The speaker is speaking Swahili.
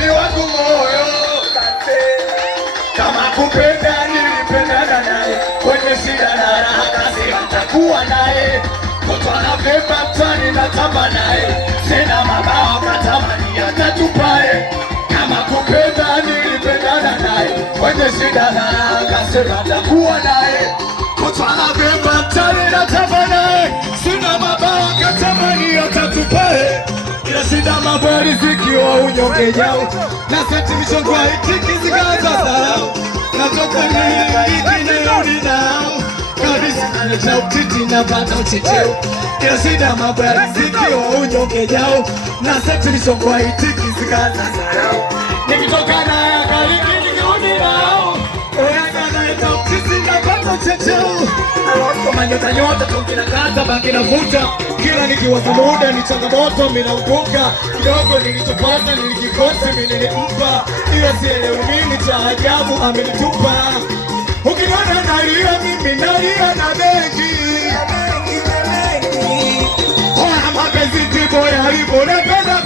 Ni wangu moyo kama kupenda nilipendana naye, kwenye shida na raha kasi nitakuwa naye, mtoto anavimba mtani natamba naye, sina mabawa katamani atatupae. Kama kupenda nilipendana naye, kwenye shida na raha kasi nitakuwa naye, mtoto anavimba mtani natamba naye, sina mabawa katamani atatupae. Kila shida mabali zikiwa unyonge jao, na senti mishongo haitiki zikaanza sarau, natoka nirudi nao kabisa cha utiti na pata uchecheo. Kila shida mabali zikiwa unyonge jao, na senti mishongo haitiki zikaanza sarau, nikitoka na kaliki nikirudi nao oyanga na utiti na pata uchecheo. Manyota nyota tungina kata baki na vuta, kila nikiwaza muda ni changamoto minaumbuka, kidogo nilichopata nilikikosa nilimpa, ila sielewi nini cha ajabu amenitupa. Ukiniona nalia mimi nalia na bengi, ona mapenzi tipo yalipo napenda